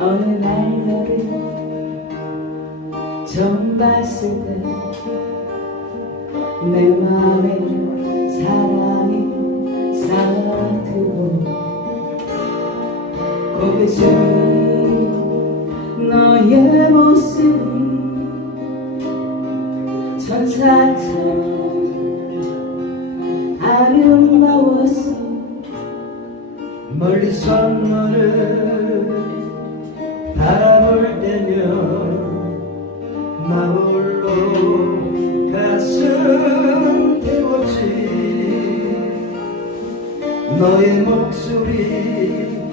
어느 날 너를 처음 봤을 때 내 마음에 사랑이 사라지고 고개 숙인 너의 모습이 천사처럼 아름다웠어 멀리서 너를 나 홀로 가슴 태웠지 너의 목소리 귀